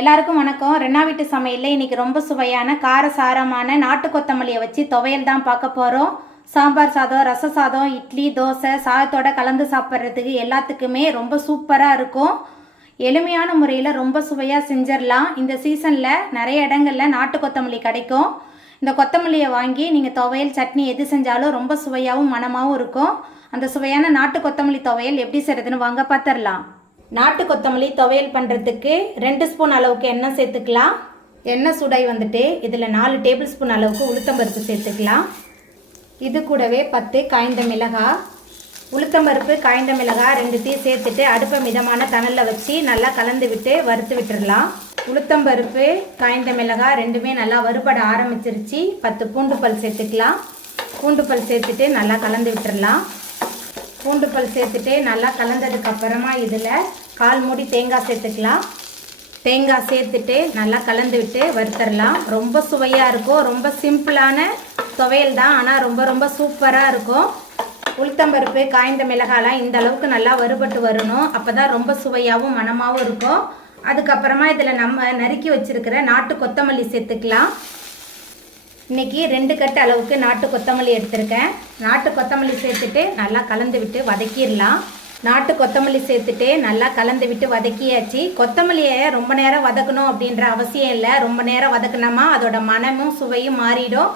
எல்லாருக்கும் வணக்கம். ரெண்டா வீட்டு சமையலில் இன்னைக்கு ரொம்ப சுவையான கார சாரமான நாட்டு கொத்தமல்லியை வச்சு துவையல் தான் பார்க்க போகிறோம் சாம்பார் சாதம் ரச சாதம் இட்லி தோசை சாதத்தோட கலந்து சாப்பிட்றதுக்கு எல்லாத்துக்குமே ரொம்ப சூப்பராக இருக்கும். எளிமையான முறையில் ரொம்ப சுவையாக செஞ்சிடலாம். இந்த சீசனில் நிறைய இடங்களில் நாட்டு கொத்தமல்லி கிடைக்கும். இந்த கொத்தமல்லியை வாங்கி நீங்கள் துவையல் சட்னி எது செஞ்சாலும் ரொம்ப சுவையாகவும் மணமாகவும் இருக்கும். அந்த சுவையான நாட்டு கொத்தமல்லி துவையல் எப்படி செய்கிறதுன்னு வாங்க பார்த்துடலாம். நாட்டு கொத்தமல்லி துவையல் பண்ணுறதுக்கு ரெண்டு ஸ்பூன் அளவுக்கு எண்ணெய் சேர்த்துக்கலாம். எண்ணெய் சுடாய் வந்துட்டு இதில் நாலு டேபிள் ஸ்பூன் அளவுக்கு உளுத்தம்பருப்பு சேர்த்துக்கலாம். இது கூடவே பத்து காய்ந்த மிளகாய். உளுத்தம்பருப்பு காய்ந்த மிளகாய் ரெண்டுத்தையும் சேர்த்துட்டு அடுப்பை மிதமான தணலில் வச்சு நல்லா கலந்து விட்டு வறுத்து விட்டுடலாம் உளுத்தம்பருப்பு காய்ந்த மிளகாய் ரெண்டுமே நல்லா வறுபட ஆரம்பிச்சிருச்சு. பத்து பூண்டு பல் சேர்த்துக்கலாம். பூண்டு பல் சேர்த்துட்டு நல்லா கலந்து விட்டுடலாம் பூண்டு பல் சேர்த்துட்டு நல்லா கலந்ததுக்கு அப்புறமா இதில் கால் மூடி தேங்காய் சேர்த்துக்கலாம். தேங்காய் சேர்த்துட்டு நல்லா கலந்து விட்டு வறுத்தரலாம். ரொம்ப சுவையாக இருக்கும். ரொம்ப சிம்பிளான துவையல் தான். ஆனால் ரொம்ப ரொம்ப சூப்பராக இருக்கும். உளுத்தம்பருப்பு காய்ந்த மிளகாலாம் இந்த அளவுக்கு நல்லா வறுபட்டு வரணும். அப்போ தான் ரொம்ப சுவையாகவும் மணமாகவும் இருக்கும். அதுக்கப்புறமா இதில் நம்ம நறுக்கி வச்சிருக்கிற நாட்டு கொத்தமல்லி சேர்த்துக்கலாம். இன்னைக்கு ரெண்டு கட்டு அளவுக்கு நாட்டு கொத்தமல்லி எடுத்திருக்கேன். நாட்டு கொத்தமல்லி சேர்த்துட்டு நல்லா கலந்து விட்டு வதக்கிடலாம். நாட்டு கொத்தமல்லி சேர்த்துட்டு நல்லா கலந்து விட்டு வதக்கியாச்சு. கொத்தமல்லியை ரொம்ப நேரம் வதக்கணும் அப்படின்ற அவசியம் இல்லை. ரொம்ப நேரம் வதக்கினோமா அதோட மனமும் சுவையும் மாறிடும்.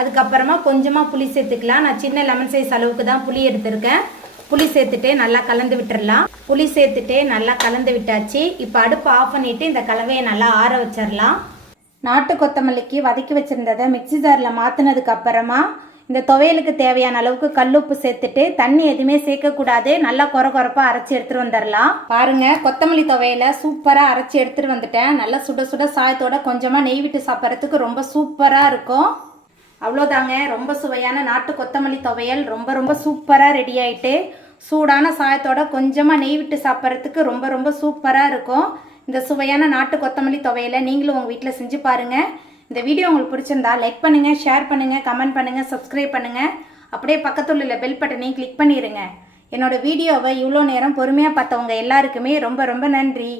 அதுக்கப்புறமா கொஞ்சமாக புளி சேர்த்துக்கலாம். நான் சின்ன லெமன் சைஸ் அளவுக்கு தான் புளி எடுத்திருக்கேன். புளி சேர்த்துட்டு நல்லா கலந்து விட்டுடலாம். புளி சேர்த்துட்டு நல்லா கலந்து விட்டாச்சு. இப்போ அடுப்பு ஆஃப் பண்ணிவிட்டு இந்த கலவையை நல்லா ஆற வச்சிடலாம். நாட்டு கொத்தமல்லிக்கு வதக்கி வச்சுருந்ததை மிக்சி ஜாரில் மாற்றினதுக்கு அப்புறமா இந்த துவையலுக்கு தேவையான அளவுக்கு கல்லுப்பு சேர்த்துட்டு தண்ணி எதுவுமே சேர்க்கக்கூடாது நல்லா குற குறப்பாக அரைச்சி எடுத்துகிட்டு வந்துடலாம் பாருங்க கொத்தமல்லி துவையலை சூப்பராக அரைச்சி எடுத்துகிட்டு வந்துட்டேன். நல்லா சுட சுட சாயத்தோட கொஞ்சமாக நெய் விட்டு சாப்பிட்றதுக்கு ரொம்ப சூப்பராக இருக்கும். அவ்வளோதாங்க ரொம்ப சுவையான நாட்டு கொத்தமல்லி துவையல். ரொம்ப ரொம்ப சூப்பராக ரெடி ஆகிட்டு சூடான சாயத்தோட கொஞ்சமாக நெய் விட்டு சாப்பிட்றதுக்கு ரொம்ப ரொம்ப சூப்பராக இருக்கும். இந்த சுவையான நாட்டு கொத்தமல்லி துவையலை நீங்களும் உங்கள் வீட்டில் செஞ்சு பாருங்கள் இந்த வீடியோ உங்களுக்கு பிடிச்சிருந்தா லைக் பண்ணுங்கள் ஷேர் பண்ணுங்கள் கமெண்ட் பண்ணுங்கள் சப்ஸ்கிரைப் பண்ணுங்கள் அப்படியே பக்கத்தில் உள்ள பெல் பட்டனையும் கிளிக் பண்ணிடுங்க என்னோடய வீடியோவை இவ்வளோ நேரம் பொறுமையாக பார்த்தவங்க எல்லாருக்குமே ரொம்ப ரொம்ப நன்றி.